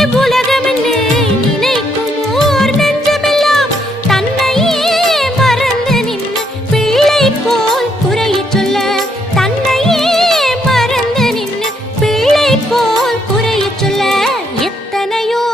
உலகமென்று நினைக்கும் ஓர் நெஞ்சமெல்லாம் தன்னையே மறந்து நின்று பிள்ளை போல் குறையச் சொல்ல, தன்னையே மறந்து நின்று பிள்ளை போல் குறையச் சொல்ல எத்தனையோ